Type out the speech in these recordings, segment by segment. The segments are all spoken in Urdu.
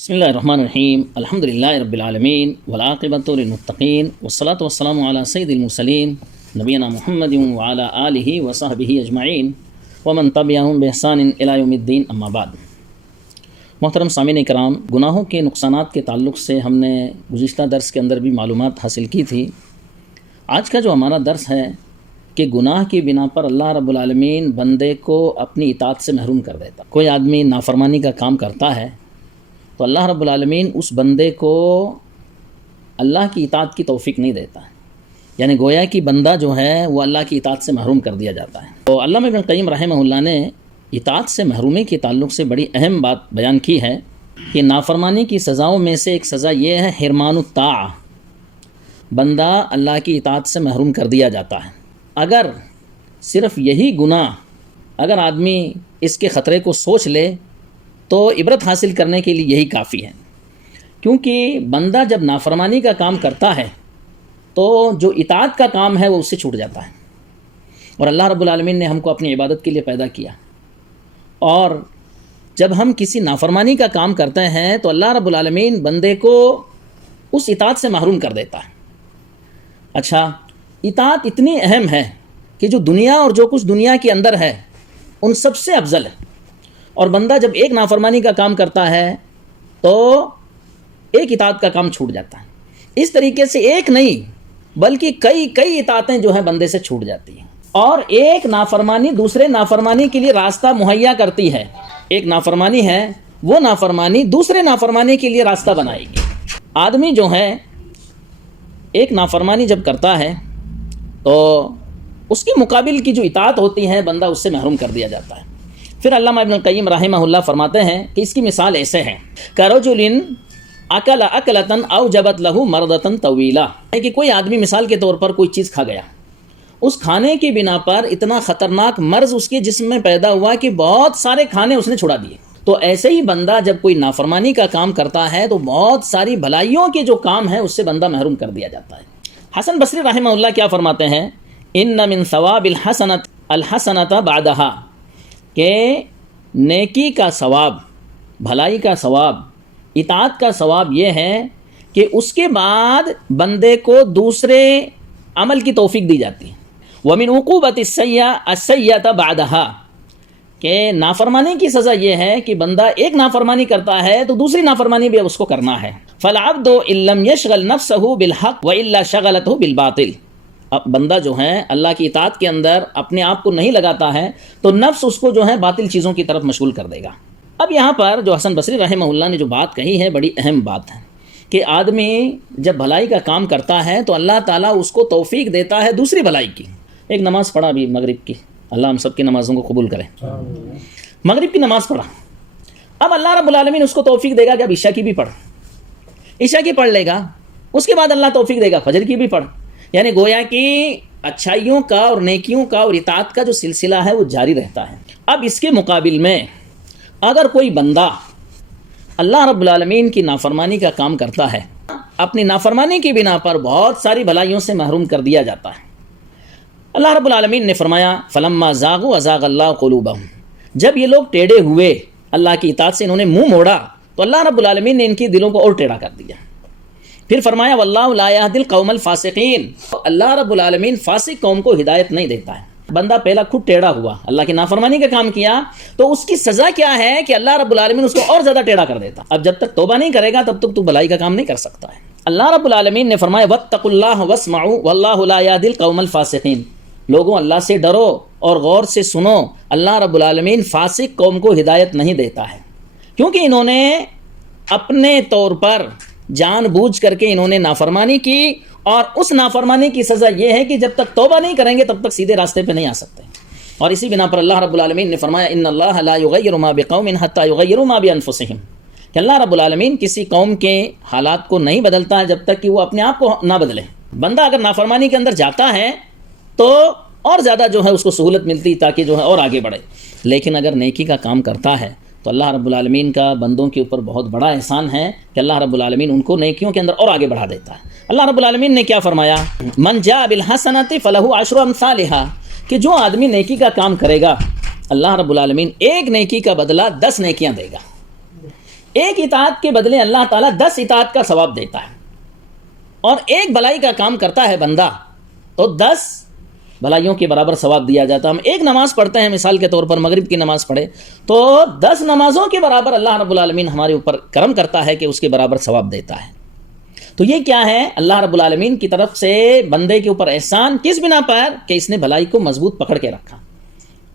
بسم اللہ الرحمن الرحیم الحمدللہ رب العالمین والعاقبۃ للمتقین والصلاۃ والسلام علی سید المرسلین نبینا محمد وعلی آلہ وصحبہ اجمعین ومن تبعہم بإحسان الی یوم الدین اما بعد۔ محترم سامعین کرام، گناہوں کے نقصانات کے تعلق سے ہم نے گزشتہ درس کے اندر بھی معلومات حاصل کی تھی۔ آج کا جو ہمارا درس ہے کہ گناہ کی بنا پر اللہ رب العالمین بندے کو اپنی اطاعت سے محروم کر دیتا۔ کوئی آدمی نافرمانی کا کام کرتا ہے تو اللہ رب العالمین اس بندے کو اللہ کی اطاعت کی توفیق نہیں دیتا ہے، یعنی گویا کہ بندہ جو ہے وہ اللہ کی اطاعت سے محروم کر دیا جاتا ہے۔ تو علامہ ابن القیم رحمہ اللہ نے اطاعت سے محرومی کے تعلق سے بڑی اہم بات بیان کی ہے کہ نافرمانی کی سزاؤں میں سے ایک سزا یہ ہے حرمان الطاعہ، بندہ اللہ کی اطاعت سے محروم کر دیا جاتا ہے۔ اگر صرف یہی گناہ اگر آدمی اس کے خطرے کو سوچ لے تو عبرت حاصل کرنے کے لیے یہی کافی ہے، کیونکہ بندہ جب نافرمانی کا کام کرتا ہے تو جو اطاعت کا کام ہے وہ اس سے چھوٹ جاتا ہے، اور اللہ رب العالمین نے ہم کو اپنی عبادت کے لیے پیدا کیا، اور جب ہم کسی نافرمانی کا کام کرتے ہیں تو اللہ رب العالمین بندے کو اس اطاعت سے محروم کر دیتا ہے۔ اچھا، اطاعت اتنی اہم ہے کہ جو دنیا اور جو کچھ دنیا کے اندر ہے ان سب سے افضل ہے، اور بندہ جب ایک نافرمانی کا کام کرتا ہے تو ایک اطاعت کا کام چھوٹ جاتا ہے۔ اس طریقے سے ایک نہیں بلکہ کئی اطاعتیں جو ہیں بندے سے چھوٹ جاتی ہیں، اور ایک نافرمانی دوسرے نافرمانی کے لیے راستہ مہیا کرتی ہے۔ ایک نافرمانی ہے، وہ نافرمانی دوسرے نافرمانی کے لیے راستہ بنائے گی۔ آدمی جو ہے ایک نافرمانی جب کرتا ہے تو اس کے مقابل کی جو اطاعت ہوتی ہے بندہ اس سے محروم کر دیا جاتا ہے۔ پھر علامہ ابن القیم رحمہ اللہ فرماتے ہیں کہ اس کی مثال ایسے ہے کَرَجُلٍ أَكَلَ أَكْلَةً أَوْجَبَتْ لَهُ مَرْضَةً طَوِيلَةً، کہ کوئی آدمی مثال کے طور پر کوئی چیز کھا گیا، اس کھانے کی بنا پر اتنا خطرناک مرض اس کے جسم میں پیدا ہوا کہ بہت سارے کھانے اس نے چھڑا دیے۔ تو ایسے ہی بندہ جب کوئی نافرمانی کا کام کرتا ہے تو بہت ساری بھلائیوں کے جو کام ہیں اس سے بندہ محروم کر دیا جاتا ہے۔ حسن بصری رحمہ اللہ کیا فرماتے ہیں؟ ان من ثواب الحسنۃ بعدها، کہ نیکی کا ثواب، بھلائی کا ثواب، اطاعت کا ثواب یہ ہے کہ اس کے بعد بندے کو دوسرے عمل کی توفیق دی جاتی ہے۔ ومن عقوبۃ السیئۃ بعدها، کہ نافرمانی کی سزا یہ ہے کہ بندہ ایک نافرمانی کرتا ہے تو دوسری نافرمانی بھی اب اس کو کرنا ہے۔ فالعبد ان لم يشغل نفسه بالحق والا شغلته بالباطل، اب بندہ جو ہے اللہ کی اطاعت کے اندر اپنے آپ کو نہیں لگاتا ہے تو نفس اس کو جو ہے باطل چیزوں کی طرف مشغول کر دے گا۔ اب یہاں پر جو حسن بصری رحمہ اللہ نے جو بات کہی ہے بڑی اہم بات ہے کہ آدمی جب بھلائی کا کام کرتا ہے تو اللہ تعالیٰ اس کو توفیق دیتا ہے دوسری بھلائی کی۔ ایک نماز پڑھا بھی مغرب کی، اللہ ہم سب کی نمازوں کو قبول کرے۔ مغرب کی نماز پڑھا، اب اللہ رب العالمین اس کو توفیق دے گا کہ اب عشاء کی بھی پڑھ، عشاء کی پڑھ لے گا، اس کے بعد اللہ توفیق دے گا فجر کی بھی پڑھ، یعنی گویا کہ اچھائیوں کا اور نیکیوں کا اور اطاعت کا جو سلسلہ ہے وہ جاری رہتا ہے۔ اب اس کے مقابل میں اگر کوئی بندہ اللہ رب العالمین کی نافرمانی کا کام کرتا ہے، اپنی نافرمانی کی بنا پر بہت ساری بھلائیوں سے محروم کر دیا جاتا ہے۔ اللہ رب العالمین نے فرمایا فَلَمَّا زَاغُوا أَزَاغَ اللَّهُ قُلُوبَهُمْ، جب یہ لوگ ٹیڑے ہوئے اللہ کی اطاعت سے، انہوں نے منہ موڑا تو اللہ رب العالمین نے ان کی دلوں کو اور ٹیڑھا کر دیا۔ پھر فرمایا واللہ لا یہدی القوم الفاسقین، اللہ رب العالمین فاسق قوم کو ہدایت نہیں دیتا ہے۔ بندہ پہلا خود ٹیڑھا ہوا، اللہ کی نافرمانی کا کام کیا تو اس کی سزا کیا ہے کہ اللہ رب العالمین اس کو اور زیادہ ٹیڑھا کر دیتا۔ اب جب تک توبہ نہیں کرے گا تب تک تو بھلائی کا کام نہیں کر سکتا ہے۔ اللہ رب العالمین نے فرمایا واتقوا اللہ واسمعوا واللہ لا یہدی القوم الفاسقین، لوگوں اللہ سے ڈرو اور غور سے سنو، اللہ رب العالمین فاسق قوم کو ہدایت نہیں دیتا ہے، کیونکہ انہوں نے اپنے طور پر جان بوجھ کر کے انہوں نے نافرمانی کی، اور اس نافرمانی کی سزا یہ ہے کہ جب تک توبہ نہیں کریں گے تب تک سیدھے راستے پہ نہیں آ سکتے۔ اور اسی بنا پر اللہ رب العالمین نے فرمایا ان اللہ لا یغیر ما بقوم حتی یغیروا ما بانفسہم، کہ اللہ رب العالمین کسی قوم کے حالات کو نہیں بدلتا ہے جب تک کہ وہ اپنے آپ کو نہ بدلے۔ بندہ اگر نافرمانی کے اندر جاتا ہے تو اور زیادہ جو ہے اس کو سہولت ملتی تاکہ جو ہے اور آگے بڑھے، لیکن اگر نیکی کا کام کرتا ہے تو اللہ رب العالمین کا بندوں کے اوپر بہت بڑا احسان ہے کہ اللہ رب العالمین ان کو نیکیوں کے اندر اور آگے بڑھا دیتا ہے۔ اللہ رب العالمین نے کیا فرمایا من جاء بالحسنۃ فلہ عشر امثالھا، کہ جو آدمی نیکی کا کام کرے گا اللہ رب العالمین ایک نیکی کا بدلہ 10 نیکیاں دے گا۔ ایک اطاعت کے بدلے اللہ تعالیٰ 10 اطاعت کا ثواب دیتا ہے، اور ایک بھلائی کا کام کرتا ہے بندہ تو 10 بھلائیوں کے برابر ثواب دیا جاتا ہے۔ ہم ایک نماز پڑھتے ہیں، مثال کے طور پر مغرب کی نماز پڑھے تو 10 نمازوں کے برابر اللہ رب العالمین ہمارے اوپر کرم کرتا ہے کہ اس کے برابر ثواب دیتا ہے۔ تو یہ کیا ہے؟ اللہ رب العالمین کی طرف سے بندے کے اوپر احسان، کس بنا پر؟ کہ اس نے بھلائی کو مضبوط پکڑ کے رکھا،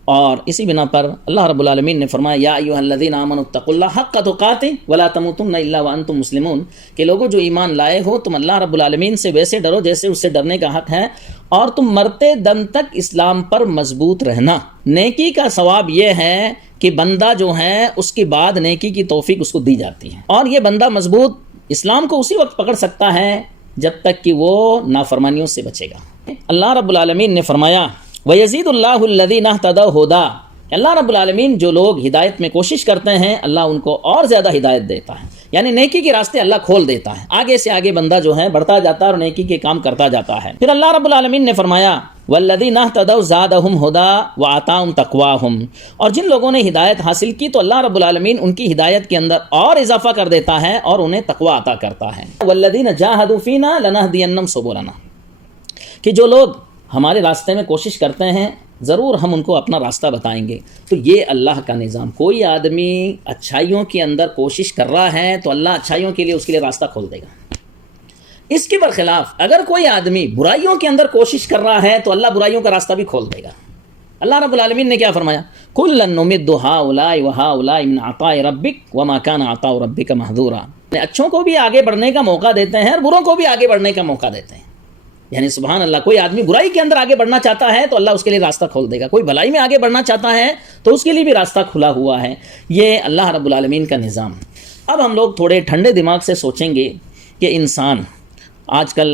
اور اسی بنا پر اللہ رب العالمین نے فرمایا یا ایھا الذین آمنوا اتقوا اللہ حق تقاتہ ولا تموتن الا وانتم مسلمون، کہ لوگوں جو ایمان لائے ہو تم اللہ رب العالمین سے ویسے ڈرو جیسے اس سے ڈرنے کا حق ہے، اور تم مرتے دم تک اسلام پر مضبوط رہنا۔ نیکی کا ثواب یہ ہے کہ بندہ جو ہے اس کے بعد نیکی کی توفیق اس کو دی جاتی ہے، اور یہ بندہ مضبوط اسلام کو اسی وقت پکڑ سکتا ہے جب تک کہ وہ نافرمانیوں سے بچے گا۔ اللہ رب العالمین نے فرمایا وَيَزِيدُ اللَّهُ الَّذِينَ اهْتَدَوْا هُدًى، اللہ رب العالمین جو لوگ ہدایت میں کوشش کرتے ہیں اللہ ان کو اور زیادہ ہدایت دیتا ہے، یعنی نیکی کے راستے اللہ کھول دیتا ہے، آگے سے آگے بندہ جو ہے بڑھتا جاتا ہے اور نیکی کے کام کرتا جاتا ہے۔ پھر اللہ رب العالمین نے فرمایا وَالَّذِينَ اهْتَدَوْا زَادَهُمْ هُدًى وَآتَاهُمْ تَقْوَاهُمْ، اور جن لوگوں نے ہدایت حاصل کی تو اللہ رب العالمین ان کی ہدایت کے اندر اور اضافہ کر دیتا ہے اور انہیں تقوی عطا کرتا ہے۔ وَالَّذِينَ جَاهَدُوا فِينَا لَنَهْدِيَنَّهُمْ سُبُلَنَا، کہ جو لوگ ہمارے راستے میں کوشش کرتے ہیں ضرور ہم ان کو اپنا راستہ بتائیں گے۔ تو یہ اللہ کا نظام، کوئی آدمی اچھائیوں کے اندر کوشش کر رہا ہے تو اللہ اچھائیوں کے لیے اس کے لیے راستہ کھول دے گا۔ اس کے برخلاف اگر کوئی آدمی برائیوں کے اندر کوشش کر رہا ہے تو اللہ برائیوں کا راستہ بھی کھول دے گا۔ اللہ رب العالمین نے کیا فرمایا؟ کُلًّا نُمِدُّ هَٰؤُلَاءِ وَهَٰؤُلَاءِ مِنْ عَطَاءِ رَبِّكَ وَمَا كَانَ عَطَاءُ رَبِّكَ مَحْظُورًا، اچھوں کو بھی آگے بڑھنے کا موقع دیتے ہیں اور بروں کو بھی آگے بڑھنے کا موقع دیتے ہیں۔ یعنی سبحان اللہ، کوئی آدمی برائی کے اندر آگے بڑھنا چاہتا ہے تو اللہ اس کے لیے راستہ کھول دے گا، کوئی بھلائی میں آگے بڑھنا چاہتا ہے تو اس کے لیے بھی راستہ کھلا ہوا ہے۔ یہ اللہ رب العالمین کا نظام۔ اب ہم لوگ تھوڑے ٹھنڈے دماغ سے سوچیں گے کہ انسان آج کل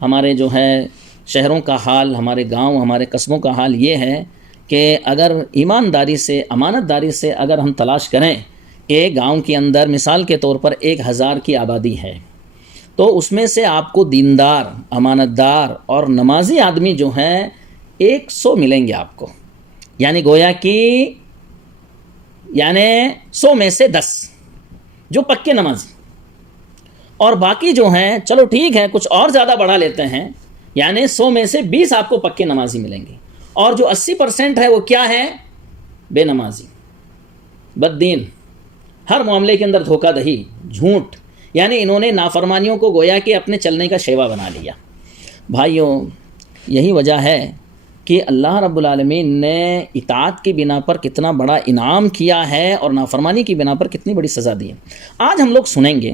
ہمارے جو ہے شہروں کا حال، ہمارے گاؤں، ہمارے قصبوں کا حال یہ ہے کہ اگر ایمانداری سے، امانت داری سے اگر ہم تلاش کریں کہ گاؤں کے اندر مثال کے طور پر 1000 کی آبادی ہے تو اس میں سے آپ کو دیندار، امانت دار اور نمازی آدمی جو ہیں 100 ملیں گے آپ کو، یعنی گویا کہ 100 میں سے 10 جو پکے نمازی، اور باقی جو ہیں چلو ٹھیک ہے کچھ اور زیادہ بڑھا لیتے ہیں، یعنی 100 میں سے 20 آپ کو پکے نمازی ملیں گے، اور جو 80% ہے وہ کیا ہے؟ بے نمازی، بددین، ہر معاملے کے اندر دھوکہ دہی، جھوٹ، یعنی انہوں نے نافرمانیوں کو گویا کہ اپنے چلنے کا شیوا بنا لیا۔ بھائیوں، یہی وجہ ہے کہ اللہ رب العالمین نے اطاعت کی بنا پر کتنا بڑا انعام کیا ہے اور نافرمانی کی بنا پر کتنی بڑی سزا دی ہے۔ آج ہم لوگ سنیں گے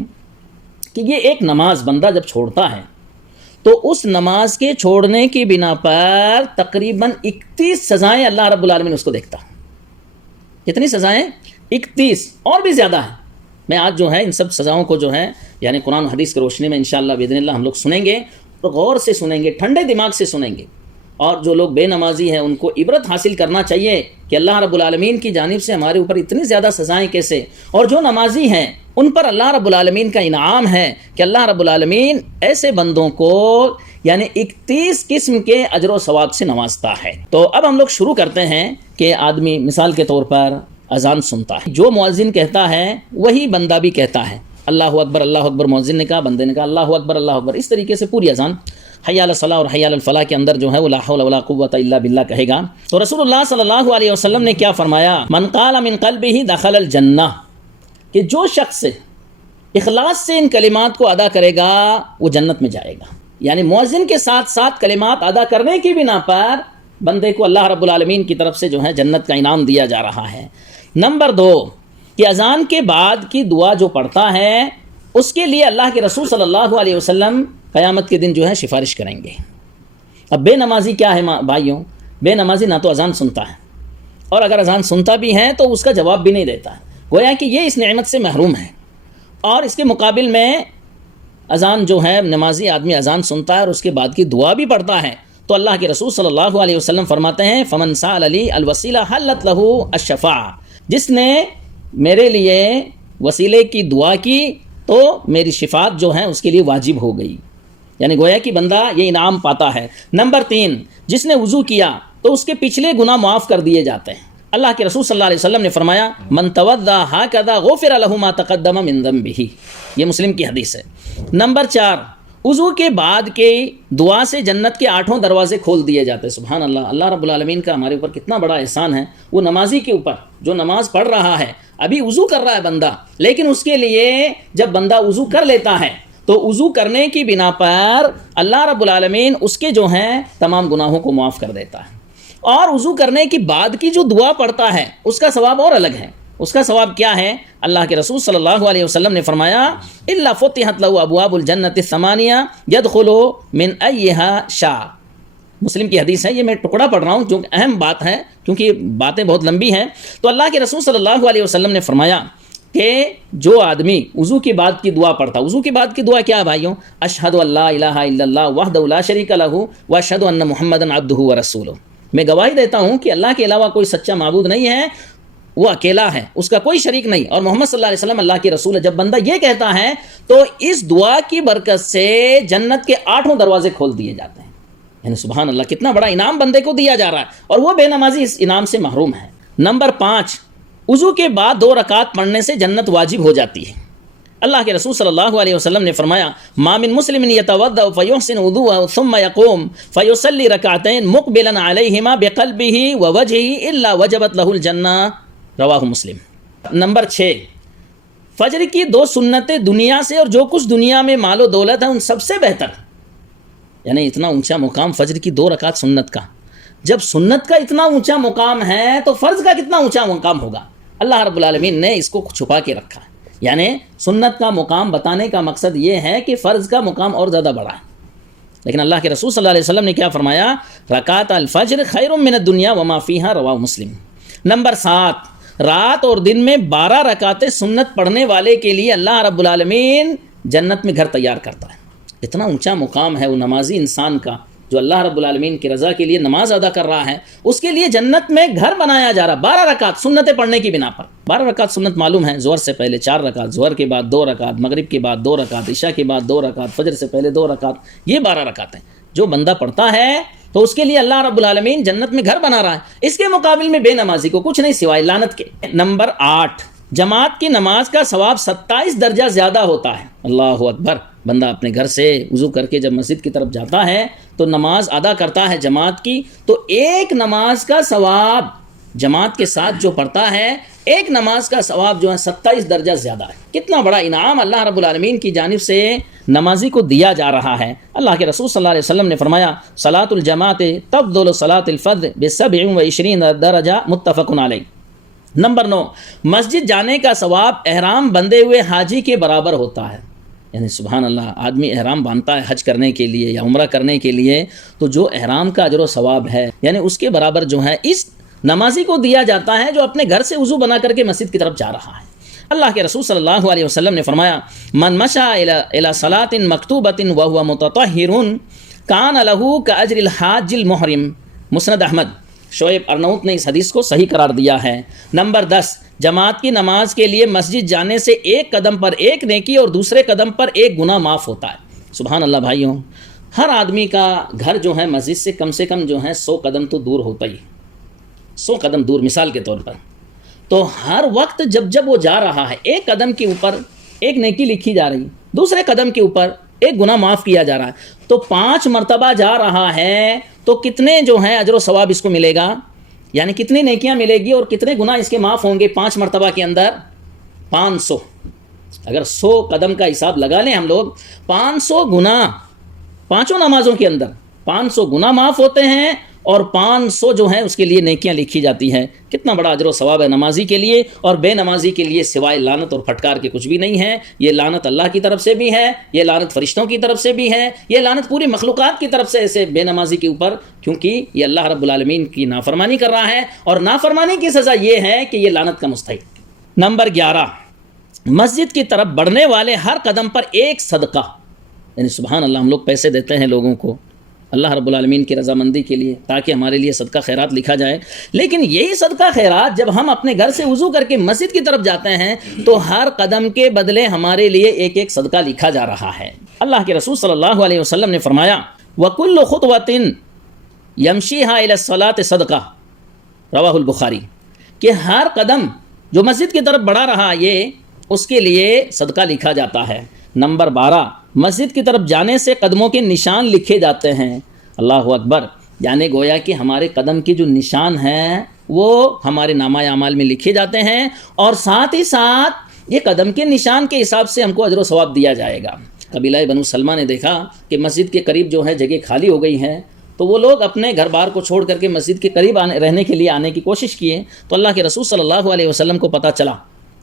کہ یہ ایک نماز بندہ جب چھوڑتا ہے تو اس نماز کے چھوڑنے کی بنا پر تقریباً 31 سزائیں اللہ رب العالمین اس کو دیکھتا ہے۔ کتنی سزائیں؟ 31، اور بھی زیادہ ہیں۔ میں آج جو ہے ان سب سزاؤں کو جو ہے یعنی قرآن و حدیث کی روشنی میں انشاءاللہ باذن اللہ ہم لوگ سنیں گے، اور غور سے سنیں گے، ٹھنڈے دماغ سے سنیں گے، اور جو لوگ بے نمازی ہیں ان کو عبرت حاصل کرنا چاہیے کہ اللہ رب العالمین کی جانب سے ہمارے اوپر اتنی زیادہ سزائیں کیسے، اور جو نمازی ہیں ان پر اللہ رب العالمین کا انعام ہے کہ اللہ رب العالمین ایسے بندوں کو یعنی 31 قسم کے اجر و ثواب سے نوازتا ہے۔ تو اب ہم لوگ شروع کرتے ہیں کہ آدمی مثال کے طور پر اذان سنتا ہے، جو مؤذن کہتا ہے وہی بندہ بھی کہتا ہے، اللہ اکبر، مؤذن نے کہا، بندے نے کہا اللہ اکبر، اس طریقے سے پوری اذان حی علی الصلاۃ اور حی علی الفلاح کے اندر جو ہے وہ لا حول ولا قوۃ الا باللہ کہے گا۔ تو رسول اللہ صلی اللہ علیہ وسلم نے کیا فرمایا؟ من قال من قلبہ دخل الجنہ، کہ جو شخص اخلاص سے ان کلمات کو ادا کرے گا وہ جنت میں جائے گا۔ یعنی مؤذن کے ساتھ ساتھ کلمات ادا کرنے کی بنا پر بندے کو اللہ رب العالمین کی طرف سے جو ہے جنت کا انعام دیا جا رہا ہے۔ نمبر 2 کہ اذان کے بعد کی دعا جو پڑھتا ہے اس کے لیے اللہ کے رسول صلی اللہ علیہ وسلم قیامت کے دن جو ہے سفارش کریں گے۔ اب بے نمازی کیا ہے بھائیوں؟ بے نمازی نہ تو اذان سنتا ہے، اور اگر اذان سنتا بھی ہے تو اس کا جواب بھی نہیں دیتا ہے، گویا کہ یہ اس نعمت سے محروم ہے۔ اور اس کے مقابل میں اذان جو ہے نمازی آدمی اذان سنتا ہے اور اس کے بعد کی دعا بھی پڑھتا ہے، تو اللہ کے رسول صلی اللہ علیہ وسلم فرماتے ہیں فمن سأل لی الوسیلہ حلت لہ الشفاعہ، جس نے میرے لیے وسیلے کی دعا کی تو میری شفاعت جو ہے اس کے لیے واجب ہو گئی، یعنی گویا کہ بندہ یہ انعام پاتا ہے۔ نمبر 3 جس نے وضو کیا تو اس کے پچھلے گناہ معاف کر دیے جاتے ہیں، اللہ کے رسول صلی اللہ علیہ وسلم نے فرمایا من توضأ ہکذا غفر لہ ما تقدم من ذنبہ، یہ مسلم کی حدیث ہے۔ نمبر 4، وضو کے بعد کے دعا سے جنت کے 8 دروازے کھول دیے جاتے ہیں۔ سبحان اللہ، اللہ رب العالمین کا ہمارے اوپر کتنا بڑا احسان ہے، وہ نمازی کے اوپر جو نماز پڑھ رہا ہے، ابھی وضو کر رہا ہے بندہ، لیکن اس کے لیے جب بندہ وضو کر لیتا ہے تو وضو کرنے کی بنا پر اللہ رب العالمین اس کے جو ہیں تمام گناہوں کو معاف کر دیتا ہے، اور وضو کرنے کی بعد کی جو دعا پڑھتا ہے اس کا ثواب اور الگ ہے۔ اس کا ثواب کیا ہے؟ اللہ کے رسول صلی اللہ علیہ وسلم نے فرمایا الا فتحت له ابواب الجنت الثمانیہ يدخل من ایہا شاء، مسلم کی حدیث ہے، یہ میں ٹکڑا پڑھ رہا ہوں جو اہم بات ہے کیونکہ یہ باتیں بہت لمبی ہیں۔ تو اللہ کے رسول صلی اللہ علیہ وسلم نے فرمایا کہ جو آدمی وضو کی بعد کی دعا پڑھتا، وضو کی بعد کی دعا کیا ہے بھائیوں؟ اشہد ان لا الہ الا اللہ وحدہ لا شریک لہ واشہد ان محمدا عبدہ ورسولہ، میں گواہی دیتا ہوں کہ اللہ کے علاوہ کوئی سچا معبود نہیں ہے، وہ اکیلا ہے، اس کا کوئی شریک نہیں، اور محمد صلی اللہ علیہ وسلم اللہ کے رسول ہے۔ جب بندہ یہ کہتا ہے تو اس دعا کی برکت سے جنت کے 8 دروازے کھول دیے جاتے ہیں۔ یعنی سبحان اللہ، کتنا بڑا انعام بندے کو دیا جا رہا ہے، اور وہ بے نمازی اس انعام سے محروم ہے۔ نمبر 5، وضو کے بعد 2 رکعت پڑھنے سے جنت واجب ہو جاتی ہے۔ اللہ کے رسول صلی اللہ علیہ وسلم نے فرمایا ما من مسلم یتوضأ فیحسن وضوءه ثم يقوم فیصلی رکعتین مقبلا علیہما بقلبہ ووجہہ الا وجبت لہ الجنہ، رواہ مسلم۔ نمبر 6، فجر کی 2 سنتیں دنیا سے اور جو کچھ دنیا میں مال و دولت ہے ان سب سے بہتر، یعنی اتنا اونچا مقام فجر کی 2 رکعت سنت کا۔ جب سنت کا اتنا اونچا مقام ہے تو فرض کا کتنا اونچا مقام ہوگا؟ اللہ رب العالمین نے اس کو چھپا کے رکھا ہے، یعنی سنت کا مقام بتانے کا مقصد یہ ہے کہ فرض کا مقام اور زیادہ بڑا ہے، لیکن اللہ کے رسول صلی اللہ علیہ وسلم نے کیا فرمایا؟ رکعت الفجر خیر من الدنیا وما فیہا، رواہ مسلم۔ نمبر 7، رات اور دن میں 12 رکعتیں سنت پڑھنے والے کے لیے اللہ رب العالمین جنت میں گھر تیار کرتا ہے۔ اتنا اونچا مقام ہے وہ نمازی انسان کا جو اللہ رب العالمین کی رضا کے لیے نماز ادا کر رہا ہے، اس کے لیے جنت میں گھر بنایا جا رہا، 12 رکعت سنتیں پڑھنے کی بنا پر۔ 12 رکعت سنت معلوم ہے، ظہر سے پہلے 4 رکعت، ظہر کے بعد 2 رکعت، مغرب کے بعد 2 رکعت، عشاء کے بعد 2 رکعت، فجر سے پہلے 2 رکعت، یہ 12 رکعت ہیں۔ جو بندہ پڑھتا ہے تو اس کے لیے اللہ رب العالمین جنت میں گھر بنا رہا ہے، اس کے مقابل میں بے نمازی کو کچھ نہیں سوائے لعنت کے۔ نمبر 8، جماعت کی نماز کا ثواب 27 درجہ زیادہ ہوتا ہے۔ اللہ اکبر، بندہ اپنے گھر سے وضو کر کے جب مسجد کی طرف جاتا ہے تو نماز ادا کرتا ہے جماعت کی، تو ایک نماز کا ثواب جماعت کے ساتھ جو پڑھتا ہے، ایک نماز کا ثواب جو ہے 27 درجہ زیادہ ہے۔ کتنا بڑا انعام اللہ رب العالمین کی جانب سے نمازی کو دیا جا رہا ہے۔ اللہ کے رسول صلی اللہ علیہ وسلم نے فرمایا صلاۃ الجماعت تفضل صلاۃ الفرد ب27 درجہ، متفق علیہ۔ نمبر 9، مسجد جانے کا ثواب احرام بندھے ہوئے حاجی کے برابر ہوتا ہے۔ یعنی سبحان اللہ، آدمی احرام باندھتا ہے حج کرنے کے لیے یا عمرہ کرنے کے لیے، تو جو احرام کا اجر و ثواب ہے یعنی اس کے برابر جو ہے اس نمازی کو دیا جاتا ہے جو اپنے گھر سے وضو بنا کر کے مسجد کی طرف جا رہا ہے۔ اللہ کے رسول صلی اللہ علیہ وسلم نے فرمایا من مشى الى صلاۃ مکتوبۃ وهو متطہر کان له کاجر الحاج المحرم، مسند احمد۔ شعیب ارناؤت نے اس حدیث کو صحیح قرار دیا ہے۔ نمبر 10، جماعت کی نماز کے لیے مسجد جانے سے ایک قدم پر ایک نیکی اور دوسرے قدم پر ایک گناہ معاف ہوتا ہے۔ سبحان اللہ بھائیوں، ہر آدمی کا گھر جو ہے مسجد سے کم جو ہے 100 قدم تو دور ہوتا ہی، 100 قدم دور مثال کے طور پر۔ تو ہر وقت جب وہ جا رہا ہے، ایک قدم کے اوپر ایک نیکی لکھی جا رہی، دوسرے قدم کے اوپر ایک گناہ معاف کیا جا رہا ہے، تو 5 مرتبہ جا رہا ہے تو کتنے جو ہیں اجر و ثواب اس کو ملے گا، یعنی کتنی نیکیاں ملے گی اور کتنے گناہ اس کے معاف ہوں گے 5 مرتبہ کے اندر؟ 500۔ اگر 100 قدم کا حساب لگا لیں ہم لوگ، 500 گناہ 5 نمازوں کے اندر 500 گناہ معاف ہوتے ہیں، اور 500 جو ہیں اس کے لیے نیکیاں لکھی جاتی ہیں۔ کتنا بڑا اجر و ثواب ہے نمازی کے لیے، اور بے نمازی کے لیے سوائے لعنت اور پھٹکار کے کچھ بھی نہیں ہے۔ یہ لعنت اللہ کی طرف سے بھی ہے، یہ لعنت فرشتوں کی طرف سے بھی ہے، یہ لعنت پوری مخلوقات کی طرف سے ایسے بے نمازی کے اوپر، کیونکہ یہ اللہ رب العالمین کی نافرمانی کر رہا ہے، اور نافرمانی کی سزا یہ ہے کہ یہ لعنت کا مستحق۔ نمبر 11، مسجد کی طرف بڑھنے والے ہر قدم پر ایک صدقہ، یعنی سبحان اللہ، ہم لوگ پیسے دیتے ہیں لوگوں کو اللہ رب العالمین کی رضامندی کے لیے تاکہ ہمارے لیے صدقہ خیرات لکھا جائے، لیکن یہی صدقہ خیرات جب ہم اپنے گھر سے وضو کر کے مسجد کی طرف جاتے ہیں تو ہر قدم کے بدلے ہمارے لیے ایک ایک صدقہ لکھا جا رہا ہے۔ اللہ کے رسول صلی اللہ علیہ وسلم نے فرمایا وَكُلُّ خُطْوَةٍ يَمْشِيهَا إِلَى الصَّلَاةِ صَدْقَةٌ، رواہ البخاری۔ کہ ہر قدم جو مسجد کی طرف بڑھا رہا یہ اس کے لیے صدقہ لکھا جاتا ہے۔ نمبر 12، مسجد کی طرف جانے سے قدموں کے نشان لکھے جاتے ہیں۔ اللہ اکبر، یعنی گویا کہ ہمارے قدم کے جو نشان ہیں وہ ہمارے نامہ اعمال میں لکھے جاتے ہیں، اور ساتھ ہی ساتھ یہ قدم کے نشان کے حساب سے ہم کو اجر و ثواب دیا جائے گا۔ قبیلہ بنو سلمہ نے دیکھا کہ مسجد کے قریب جو ہے جگہ خالی ہو گئی ہے، تو وہ لوگ اپنے گھر بار کو چھوڑ کر کے مسجد کے قریب رہنے کے لیے آنے کی کوشش کیے، تو اللہ کے رسول صلی اللہ علیہ وسلم کو پتہ چلا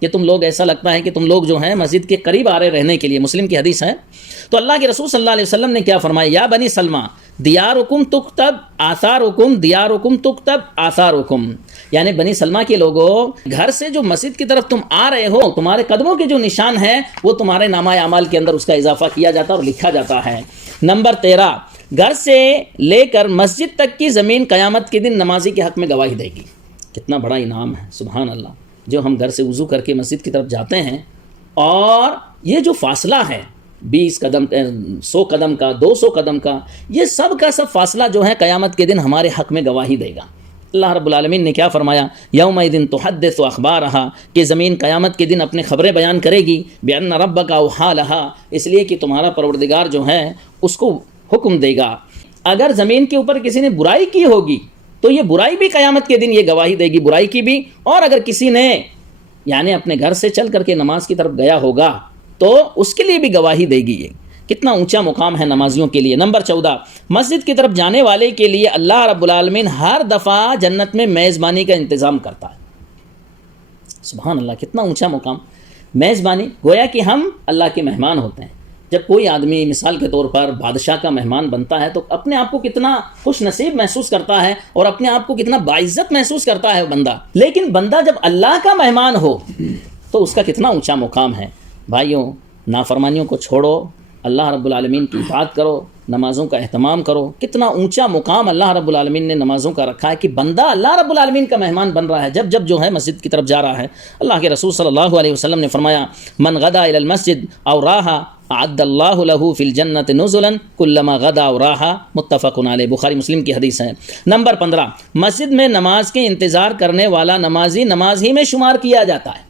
کہ تم لوگ ایسا لگتا ہے کہ تم لوگ جو ہیں مسجد کے قریب آ رہے رہنے کے لیے، مسلم کی حدیث ہے۔ تو اللہ کے رسول صلی اللہ علیہ وسلم نے کیا فرمایا، یا بنی سلمہ دیارکم تکتب آثارکم دیارکم تکتب آثارکم، یعنی بنی سلمہ کے لوگوں، گھر سے جو مسجد کی طرف تم آ رہے ہو، تمہارے قدموں کے جو نشان ہے وہ تمہارے نامہ اعمال کے اندر اس کا اضافہ کیا جاتا ہے اور لکھا جاتا ہے۔ نمبر 13، گھر سے لے کر مسجد تک کی زمین قیامت کے دن نمازی کے حق میں گواہی دے گی۔ کتنا بڑا انعام ہے، سبحان اللہ، جو ہم گھر سے وضو کر کے مسجد کی طرف جاتے ہیں، اور یہ جو فاصلہ ہے 20 قدم 100 قدم کا 200 قدم کا، یہ سب کا سب فاصلہ جو ہے قیامت کے دن ہمارے حق میں گواہی دے گا۔ اللہ رب العالمین نے کیا فرمایا، یومئذ تحدث اخبارہا، کہ زمین قیامت کے دن اپنے خبریں بیان کرے گی، بان ربک اوحی لہا، اس لیے کہ تمہارا پروردگار جو ہے اس کو حکم دے گا۔ اگر زمین کے اوپر کسی نے برائی کی ہوگی تو یہ برائی بھی قیامت کے دن یہ گواہی دے گی، برائی کی بھی، اور اگر کسی نے یعنی اپنے گھر سے چل کر کے نماز کی طرف گیا ہوگا تو اس کے لیے بھی گواہی دے گی۔ یہ کتنا اونچا مقام ہے نمازیوں کے لیے۔ نمبر 14، مسجد کی طرف جانے والے کے لیے اللہ رب العالمین ہر دفعہ جنت میں میزبانی کا انتظام کرتا ہے۔ سبحان اللہ، کتنا اونچا مقام، میزبانی، گویا کہ ہم اللہ کے مہمان ہوتے ہیں۔ جب کوئی آدمی مثال کے طور پر بادشاہ کا مہمان بنتا ہے تو اپنے آپ کو کتنا خوش نصیب محسوس کرتا ہے اور اپنے آپ کو کتنا باعزت محسوس کرتا ہے بندہ، لیکن بندہ جب اللہ کا مہمان ہو تو اس کا کتنا اونچا مقام ہے۔ بھائیوں، نافرمانیوں کو چھوڑو، اللہ رب العالمین کی اطاعت کرو، نمازوں کا اہتمام کرو۔ کتنا اونچا مقام اللہ رب العالمین نے نمازوں کا رکھا ہے کہ بندہ اللہ رب العالمین کا مہمان بن رہا ہے جب جب جو ہے مسجد کی طرف جا رہا ہے۔ اللہ کے رسول صلی اللہ علیہ وسلم نے فرمایا، من غدا الی المسجد او راہا اعد اللہ لہ فی الجنۃ نزلا کلما غدا او راہا، متفق علیہ، بخاری مسلم کی حدیث ہے۔ نمبر 15، مسجد میں نماز کے انتظار کرنے والا نمازی نماز ہی میں شمار کیا جاتا ہے،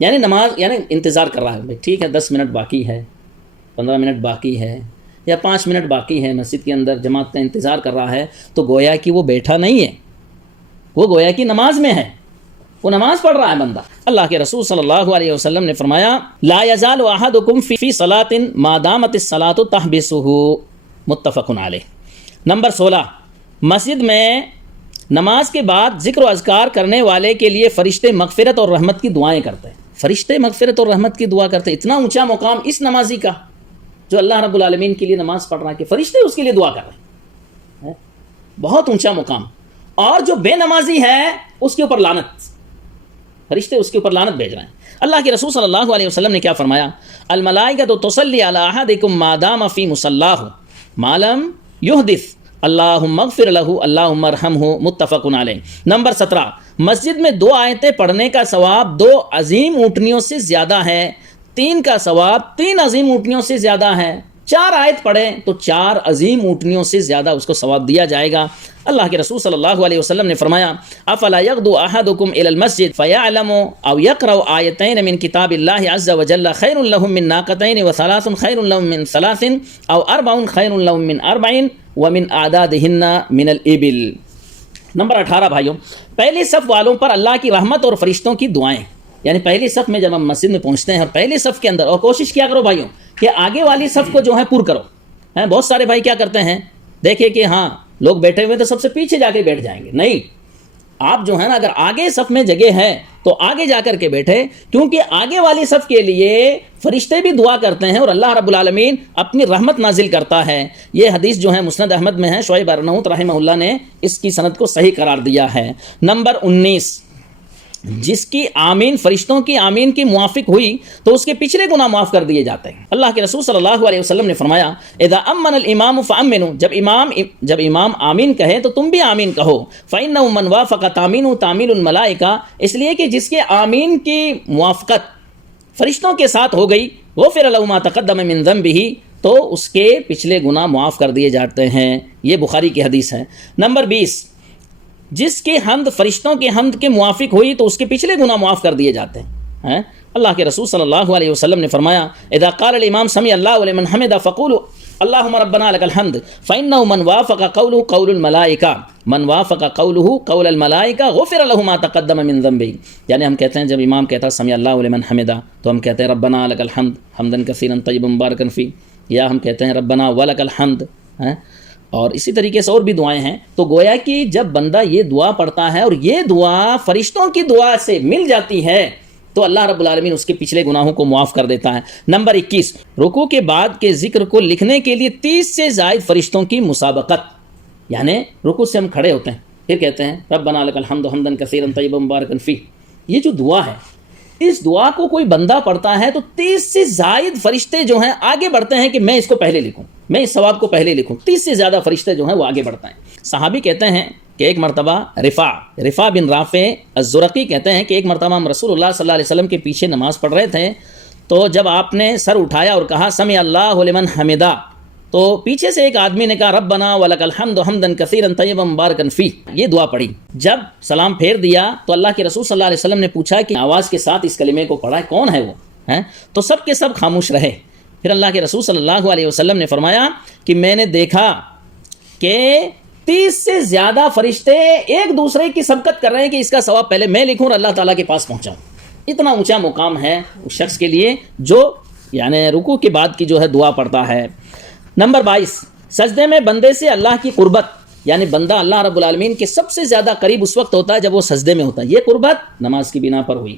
یعنی نماز یعنی انتظار کر رہا ہے، ٹھیک ہے 10 منٹ باقی ہے، 15 منٹ باقی ہے، یا 5 منٹ باقی ہے، مسجد کے اندر جماعت کا انتظار کر رہا ہے، تو گویا کہ وہ بیٹھا نہیں ہے، وہ گویا کہ نماز میں ہے، وہ نماز پڑھ رہا ہے بندہ۔ اللہ کے رسول صلی اللہ علیہ وسلم نے فرمایا، لا یزال احدکم فی صلاۃ ما دامت الصلاۃ تحبسہ، متفق علیہ۔ نمبر 16، مسجد میں نماز کے بعد ذکر و اذکار کرنے والے کے لیے فرشتے مغفرت اور رحمت کی دعائیں کرتے ہیں۔ فرشتے مغفرت اور رحمت کی دعا کرتے ہیں۔ اتنا اونچا مقام اس نمازی کا جو اللہ رب العالمین کے لیے نماز پڑھ رہا ہے کہ فرشتے اس کے لیے دعا کر رہے ہیں، بہت اونچا مقام۔ اور جو بے نمازی ہے اس کے اوپر لعنت، فرشتے اس کے اوپر لعنت بھیج رہے ہیں۔ اللہ کے رسول صلی اللہ علیہ وسلم نے کیا فرمایا، الملائکۃ تصلی علی احدکم ما دام فی مصلاہ ما لم یحدث اللہم اغفر لہ اللہم ارحمہ، متفق علیہ۔ نمبر 17، مسجد میں 2 آیتیں پڑھنے کا ثواب 2 عظیم اونٹنیوں سے زیادہ ہے، 3 کا ثواب 3 عظیم اونٹنیوں سے زیادہ ہے۔ 4 آیت پڑھیں تو 4 عظیم اونٹنیوں سے زیادہ اس کو ثواب دیا جائے گا۔ اللہ کے رسول صلی اللہ علیہ وسلم نے فرمایا، افلا یغدو احدکم الی المسجد فیعلم او یقرأ آیتین من کتاب اللہ عز وجل خیر لهم من ناقتین وثلاث خیر لهم من 3 او 4 خیر لهم من 4 ومن اعدادہن من الابل۔ نمبر 18 بھائیوں، پہلی صف والوں پر اللہ کی رحمت اور فرشتوں کی دعائیں، یعنی پہلی صف میں جب ہم مسجد میں پہنچتے ہیں اور پہلی صف کے اندر، اور کوشش کیا کرو بھائیوں کہ آگے والی صف کو جو ہے پور کرو۔ بہت سارے بھائی کیا کرتے ہیں، دیکھیں کہ ہاں لوگ بیٹھے ہوئے تو سب سے پیچھے جا کے بیٹھ جائیں گے، نہیں، آپ جو ہے نا اگر آگے صف میں جگہ ہے تو آگے جا کر کے بیٹھے، کیونکہ آگے والی صف کے لیے فرشتے بھی دعا کرتے ہیں اور اللہ رب العالمین اپنی رحمت نازل کرتا ہے۔ یہ حدیث جو ہے مسند احمد میں ہے، شعیب ارناؤت رحمہ اللہ نے اس کی سند کو صحیح قرار دیا ہے۔ نمبر 19، جس کی آمین فرشتوں کی آمین کی موافق ہوئی تو اس کے پچھلے گناہ معاف کر دیے جاتے ہیں۔ اللہ کے رسول صلی اللہ علیہ وسلم نے فرمایا، اذا امن الامام فامنوا، جب امام آمین کہے تو تم بھی آمین کہو، فانه من وافق تامین تامین الملائکہ، اس لیے کہ جس کے آمین کی موافقت فرشتوں کے ساتھ ہو گئی، غفر له ما تقدم من ذنبه، تو اس کے پچھلے گناہ معاف کر دیے جاتے ہیں۔ یہ بخاری کی حدیث ہے۔ نمبر 20، جس کی حمد فرشتوں کے حمد کے موافق ہوئی تو اس کے پچھلے گناہ معاف کر دیے جاتے ہیں. اللہ کے رسول صلی اللہ علیہ وسلم نے فرمایا اذا قال الامام سمع اللہ لمن حمدہ فقولوا اللہم ربنا لک الحمد فإنه من وافق قوله قول الملائکہ من وافق قوله قول الملائکہ غفر له ما تقدم من ذنبه. یعنی ہم کہتے ہیں جب امام کہتا سمع اللہ لمن حمدہ تو ہم کہتے ہیں ربنا لک الحمد حمدا کثیرا طیبا مبارکا فیہ, یا ہم کہتے ہیں ربنا ولک الحمد. اور اسی طریقے سے اور بھی دعائیں ہیں. تو گویا کہ جب بندہ یہ دعا پڑھتا ہے اور یہ دعا فرشتوں کی دعا سے مل جاتی ہے تو اللہ رب العالمین اس کے پچھلے گناہوں کو معاف کر دیتا ہے. نمبر 21, رکوع کے بعد کے ذکر کو لکھنے کے لیے 30 سے زائد فرشتوں کی مسابقت. یعنی رکوع سے ہم کھڑے ہوتے ہیں پھر کہتے ہیں ربنا لک الحمد حمدا کثیرا طیبا مبارکا فیہ. یہ جو دعا ہے اس دعا کو کوئی بندہ پڑھتا ہے تو 30 سے زائد فرشتے جو ہیں آگے بڑھتے ہیں کہ میں اس کو پہلے لکھوں, میں اس ثواب کو پہلے لکھوں. 30 سے زیادہ فرشتے جو ہیں وہ آگے بڑھتے ہیں. صحابی کہتے ہیں کہ ایک مرتبہ رفاع بن رافع الزرقی کہتے ہیں کہ ایک مرتبہ ہم رسول اللہ صلی اللہ علیہ وسلم کے پیچھے نماز پڑھ رہے تھے تو جب آپ نے سر اٹھایا اور کہا سمع اللہ لمن حمدہ تو پیچھے سے ایک آدمی نے کہا ربنا ولک الحمد حمدا کثیرا طیبا مبارکا فیہ. یہ دعا پڑھی. جب سلام پھیر دیا تو اللہ کے رسول صلی اللہ علیہ وسلم نے پوچھا کہ آواز کے ساتھ اس کلمے کو پڑھا ہے کون ہے وہ؟ تو سب کے سب خاموش رہے. پھر اللہ کے رسول صلی اللہ علیہ وسلم نے فرمایا کہ میں نے دیکھا کہ 30 سے زیادہ فرشتے ایک دوسرے کی سبقت کر رہے ہیں کہ اس کا ثواب پہلے میں لکھوں اور اللہ تعالیٰ کے پاس پہنچاؤں. اتنا اونچا مقام ہے اس شخص کے لیے جو یعنی رکوع کے بعد کی جو ہے دعا پڑھتا ہے. نمبر 22, سجدے میں بندے سے اللہ کی قربت. یعنی بندہ اللہ رب العالمین کے سب سے زیادہ قریب اس وقت ہوتا ہے جب وہ سجدے میں ہوتا ہے. یہ قربت نماز کی بنا پر ہوئی.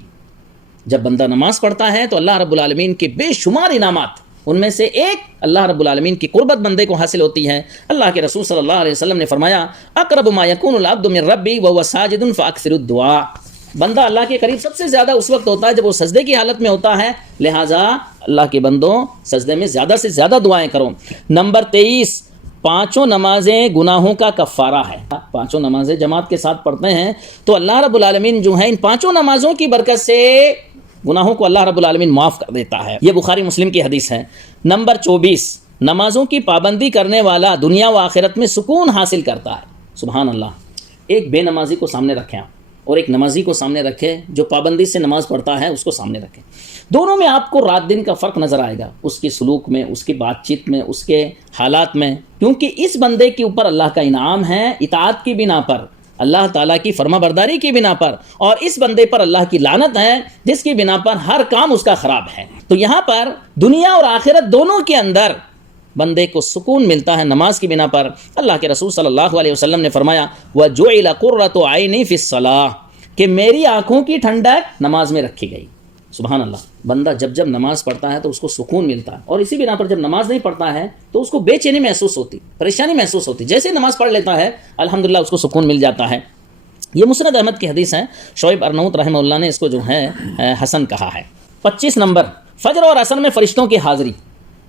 جب بندہ نماز پڑھتا ہے تو اللہ رب العالمین کے بے شمار انعامات, ان میں سے ایک اللہ رب العالمین کی قربت بندے کو حاصل ہوتی ہے. اللہ کے رسول صلی اللہ علیہ وسلم نے فرمایا اقرب ما یکون العبد من ربی وهو ساجد فاکثر الدعاء. بندہ اللہ کے قریب سب سے زیادہ اس وقت ہوتا ہے جب وہ سجدے کی حالت میں ہوتا ہے, لہٰذا اللہ کے بندوں سجدے میں زیادہ سے زیادہ دعائیں کرو. نمبر 23, 5 نمازیں گناہوں کا کفارہ ہے. 5 نمازیں جماعت کے ساتھ پڑھتے ہیں تو اللہ رب العالمین جو ہے ان 5 نمازوں کی برکت سے گناہوں کو اللہ رب العالمین معاف کر دیتا ہے. یہ بخاری مسلم کی حدیث ہے. نمبر 24, نمازوں کی پابندی کرنے والا دنیا و آخرت میں سکون حاصل کرتا ہے. سبحان اللہ. ایک بے نمازی کو سامنے رکھیں اور ایک نمازی کو سامنے رکھے جو پابندی سے نماز پڑھتا ہے, اس کو سامنے رکھیں. دونوں میں آپ کو رات دن کا فرق نظر آئے گا, اس کے سلوک میں, اس کی بات چیت میں, اس کے حالات میں. کیونکہ اس بندے کے اوپر اللہ کا انعام ہے اطاعت کی بنا پر, اللہ تعالیٰ کی فرما برداری کی بنا پر, اور اس بندے پر اللہ کی لعنت ہے جس کی بنا پر ہر کام اس کا خراب ہے. تو یہاں پر دنیا اور آخرت دونوں کے اندر بندے کو سکون ملتا ہے نماز کی بنا پر. اللہ کے رسول صلی اللہ علیہ وسلم نے فرمایا وَجُعِلَ قُرَّةُ عَيْنِي فِي الصَّلَاةِ کہ میری آنکھوں کی ٹھنڈک نماز میں رکھی گئی. سبحان اللہ. بندہ جب جب نماز پڑھتا ہے تو اس کو سکون ملتا ہے, اور اسی بنا پر جب نماز نہیں پڑھتا ہے تو اس کو بے چینی محسوس ہوتی, پریشانی محسوس ہوتی. جیسے نماز پڑھ لیتا ہے الحمدللہ اس کو سکون مل جاتا ہے. یہ مسند احمد کی حدیث ہے. شعیب ارنوت رحمہ اللہ نے اس کو جو ہے حسن کہا ہے. 25 نمبر, فجر اور عصر میں فرشتوں کی حاضری.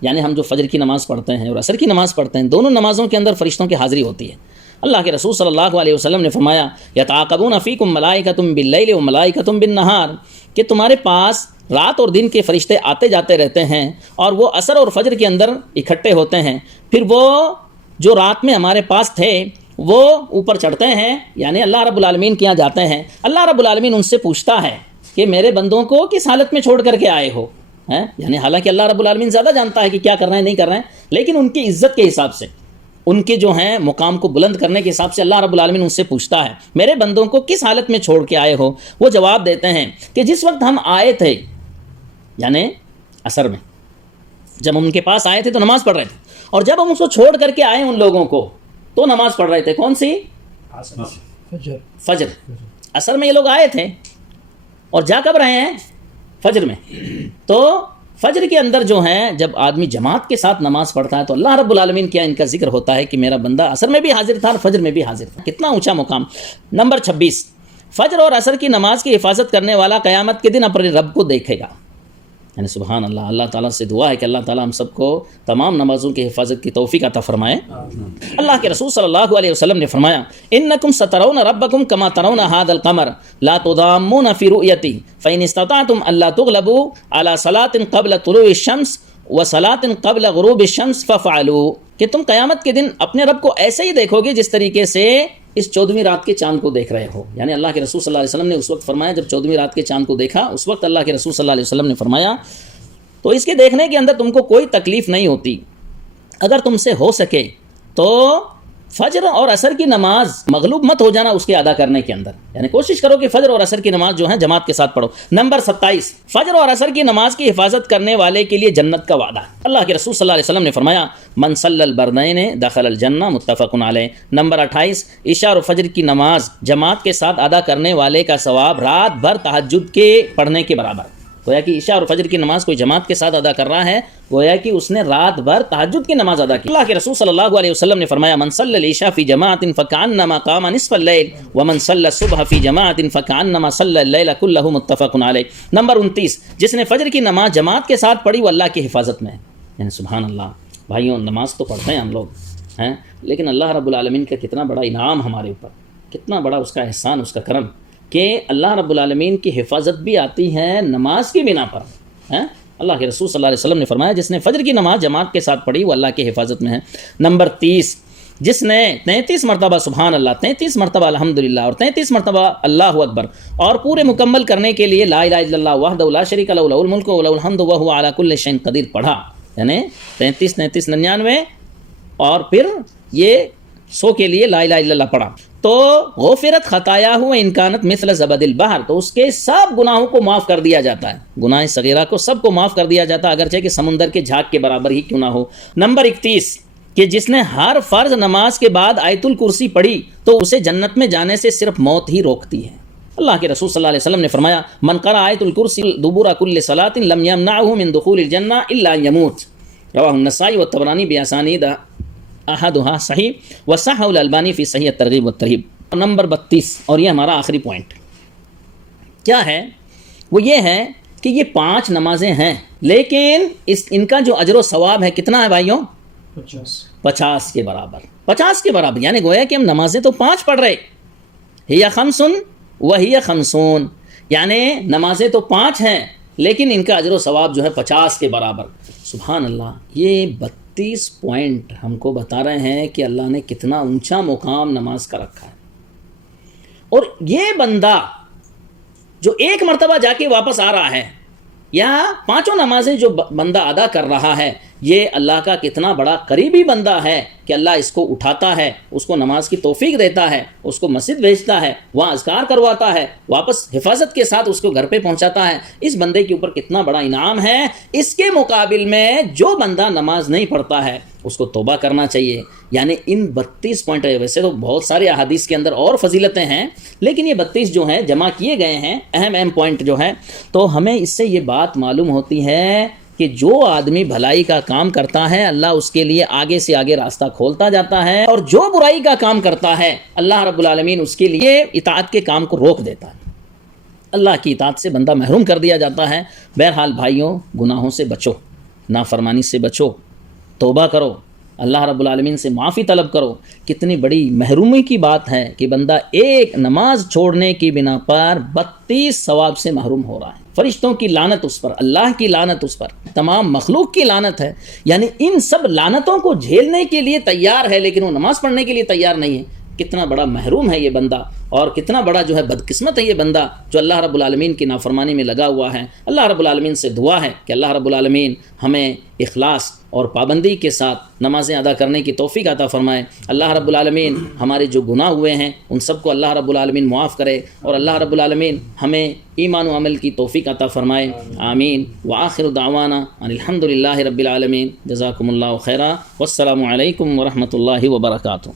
یعنی ہم جو فجر کی نماز پڑھتے ہیں اور عصر کی نماز پڑھتے ہیں, دونوں نمازوں کے اندر فرشتوں کی حاضری ہوتی ہے. اللہ کے رسول صلی اللہ علیہ وسلم نے فرمایا یتعاقبون فیکم ملائکۃ باللیل و ملائکۃ بالنہار کہ تمہارے پاس رات اور دن کے فرشتے آتے جاتے رہتے ہیں اور وہ عصر اور فجر کے اندر اکٹھے ہوتے ہیں. پھر وہ جو رات میں ہمارے پاس تھے وہ اوپر چڑھتے ہیں, یعنی اللہ رب العالمین کے یہاں جاتے ہیں. اللہ رب العالمین ان سے پوچھتا ہے کہ میرے بندوں کو کس حالت میں چھوڑ کر کے آئے ہو. یعنی حالانکہ اللہ رب العالمین زیادہ جانتا ہے کہ کیا کر رہے ہیں نہیں کر رہے ہیں, لیکن ان کی عزت کے حساب سے, ان کے جو ہیں مقام کو بلند کرنے کے حساب سے اللہ رب العالمین ان سے پوچھتا ہے میرے بندوں کو کس حالت میں چھوڑ کے آئے ہو. وہ جواب دیتے ہیں کہ جس وقت ہم آئے تھے, یعنی عصر میں جب ہم ان کے پاس آئے تھے تو نماز پڑھ رہے تھے, اور جب ہم اس کو چھوڑ کر کے آئے ان لوگوں کو تو نماز پڑھ رہے تھے. کون سی؟ فجر. عصر میں یہ لوگ آئے تھے اور جا کب رہے ہیں؟ فجر میں. تو فجر کے اندر جو ہیں جب آدمی جماعت کے ساتھ نماز پڑھتا ہے تو اللہ رب العالمین کیا ان کا ذکر ہوتا ہے کہ میرا بندہ عصر میں بھی حاضر تھا اور فجر میں بھی حاضر تھا. کتنا اونچا مقام. نمبر 26, فجر اور عصر کی نماز کی حفاظت کرنے والا قیامت کے دن اپنے رب کو دیکھے گا. یعنی سبحان اللہ. اللہ تعالیٰ سے دعا ہے کہ اللہ تعالیٰ ہم سب کو تمام نمازوں کی حفاظت کی توفیق عطا فرمائے. اللہ کے رسول صلی اللہ علیہ وسلم نے فرمایا انکم سترون ربکم کما ترون هذا القمر لا تضامون فی رؤیتی فان استطعتم الا تغلبوا على صلاة قبل طلوع الشمس وصلاة قبل غروب الشمس ففعلوا کہ تم قیامت کے دن اپنے رب کو ایسے ہی دیکھو گے جس طریقے سے اس 14ویں رات کے چاند کو دیکھ رہے ہو. یعنی اللہ کے رسول صلی اللہ علیہ وسلم نے اس وقت فرمایا جب 14ویں رات کے چاند کو دیکھا, اس وقت اللہ کے رسول صلی اللہ علیہ وسلم نے فرمایا تو اس کے دیکھنے کے اندر تم کو کوئی تکلیف نہیں ہوتی. اگر تم سے ہو سکے تو فجر اور عصر کی نماز مغلوب مت ہو جانا اس کے ادا کرنے کے اندر, یعنی کوشش کرو کہ فجر اور عصر کی نماز جو ہے جماعت کے ساتھ پڑھو. نمبر 27, فجر اور عصر کی نماز کی حفاظت کرنے والے کے لیے جنت کا وعدہ. اللہ کے رسول صلی اللہ علیہ وسلم نے فرمایا من صلی البردین دخل الجنہ متفق علیہ. نمبر 28, عشاء اور فجر کی نماز جماعت کے ساتھ ادا کرنے والے کا ثواب رات بھر تہجد کے پڑھنے کے برابر. گویا کہ عشاء اور فجر کی نماز کوئی جماعت کے ساتھ ادا کر رہا ہے, گویا کہ اس نے رات بھر تہجد کی نماز ادا کی. اللہ کے رسول صلی اللہ علیہ وسلم نے فرمایا من صلی العشاء فی جماعت فکأنما قام نصف اللیل ومن صلی الصبح فی جماعت فکأنما صلی اللیل کلہ متفق علیہ. نمبر 29, جس نے فجر کی نماز جماعت کے ساتھ پڑھی وہ اللہ کی حفاظت میں ہے. یعنی سبحان اللہ بھائیوں, نماز تو پڑھتے ہیں ہم لوگ ہیں, لیکن اللہ رب العالمین کا کتنا بڑا انعام ہمارے اوپر, کتنا بڑا اس کا احسان, اس کا کرم کہ اللہ رب العالمین کی حفاظت بھی آتی ہے نماز کی بنا پر. اللہ کے رسول صلی اللہ علیہ وسلم نے فرمایا جس نے فجر کی نماز جماعت کے ساتھ پڑھی وہ اللہ کی حفاظت میں ہے. نمبر 30, جس نے 33 مرتبہ سبحان اللہ, 33 مرتبہ الحمدللہ اور 33 مرتبہ اللہ اکبر اور پورے مکمل کرنے کے لیے لا الہ الا اللہ وحدہ لا شریک لہ لہ الملک و لہ الحمد وہو علی کل شیء قدیر پڑھا, یعنی 33 33 99 اور پھر یہ 100 کے لیے لا الہ الا اللہ پڑھا تو غفرت خطایا ہو ان کانت مثل زبد البحر, تو اس کے سب گناہوں کو معاف کر دیا جاتا ہے, گناہ صغیرہ کو سب کو معاف کر دیا جاتا ہے اگرچہ کہ سمندر کے جھاگ کے برابر ہی کیوں نہ ہو. نمبر 31, کہ جس نے ہر فرض نماز کے بعد آیت الکرسی پڑھی تو اسے جنت میں جانے سے صرف موت ہی روکتی ہے. اللہ کے رسول صلی اللہ علیہ وسلم نے فرمایا من قرأ آیت الکرسی دبر کل صلاۃ لم یمنعہ من دخول الجنہ الا ان یموت. رواہ النسائی والطبرانی باسانید احدها صحیح وصححہ الالبانی فی صحیح الترغیب والترہیب. نمبر 32, اور یہ ہمارا آخری پوائنٹ کیا ہے, وہ یہ ہے کہ یہ 5 نمازیں ہیں لیکن ان کا جو اجر و ثواب ہے کتنا ہے بھائیوں؟ 50 کے برابر. 50 کے برابر, یعنی گویا کہ ہم نمازیں تو 5 پڑھ رہے, ہی خمسن وہی خمسون, یعنی نمازیں تو 5 ہیں لیکن ان کا اجر و ثواب جو ہے 50 کے برابر. سبحان اللہ, یہ 32 پوائنٹ ہم کو بتا رہے ہیں کہ اللہ نے کتنا اونچا مقام نماز کا رکھا ہے. اور یہ بندہ جو ایک مرتبہ جا کے واپس آ رہا ہے یا 5 نمازیں جو بندہ ادا کر رہا ہے, یہ اللہ کا کتنا بڑا قریبی بندہ ہے کہ اللہ اس کو اٹھاتا ہے, اس کو نماز کی توفیق دیتا ہے, اس کو مسجد بھیجتا ہے, وہاں اذکار کرواتا ہے, واپس حفاظت کے ساتھ اس کو گھر پہ پہنچاتا ہے. اس بندے کے اوپر کتنا بڑا انعام ہے. اس کے مقابل میں جو بندہ نماز نہیں پڑھتا ہے اس کو توبہ کرنا چاہیے. یعنی ان 32 پوائنٹ, ویسے تو بہت سارے احادیث کے اندر اور فضیلتیں ہیں لیکن یہ 32 جو ہیں جمع کیے گئے ہیں اہم پوائنٹ جو ہے, تو ہمیں اس سے یہ بات معلوم ہوتی ہے کہ جو آدمی بھلائی کا کام کرتا ہے اللہ اس کے لیے آگے سے آگے راستہ کھولتا جاتا ہے, اور جو برائی کا کام کرتا ہے اللہ رب العالمین اس کے لیے اطاعت کے کام کو روک دیتا ہے, اللہ کی اطاعت سے بندہ محروم کر دیا جاتا ہے. بہرحال بھائیوں, گناہوں سے بچو, نافرمانی سے بچو, توبہ کرو, اللہ رب العالمین سے معافی طلب کرو. کتنی بڑی محرومی کی بات ہے کہ بندہ ایک نماز چھوڑنے کی بنا پر 32 ثواب سے محروم ہو رہا ہے. فرشتوں کی لعنت اس پر, اللہ کی لعنت اس پر, تمام مخلوق کی لعنت ہے. یعنی ان سب لعنتوں کو جھیلنے کے لیے تیار ہے لیکن وہ نماز پڑھنے کے لیے تیار نہیں ہے. کتنا بڑا محروم ہے یہ بندہ, اور کتنا بڑا جو ہے بدقسمت ہے یہ بندہ جو اللہ رب العالمین کی نافرمانی میں لگا ہوا ہے. اللہ رب العالمین سے دعا ہے کہ اللہ رب العالمین ہمیں اخلاص اور پابندی کے ساتھ نمازیں ادا کرنے کی توفیق عطا فرمائے. اللہ رب العالمین ہمارے جو گناہ ہوئے ہیں ان سب کو اللہ رب العالمین معاف کرے, اور اللہ رب العالمین ہمیں ایمان و عمل کی توفیق عطا فرمائے. آمین. وآخر دعوانا ان الحمد للہ رب العالمین. جزاکم اللہ خیرا, والسلام علیکم ورحمۃ اللہ وبرکاتہ.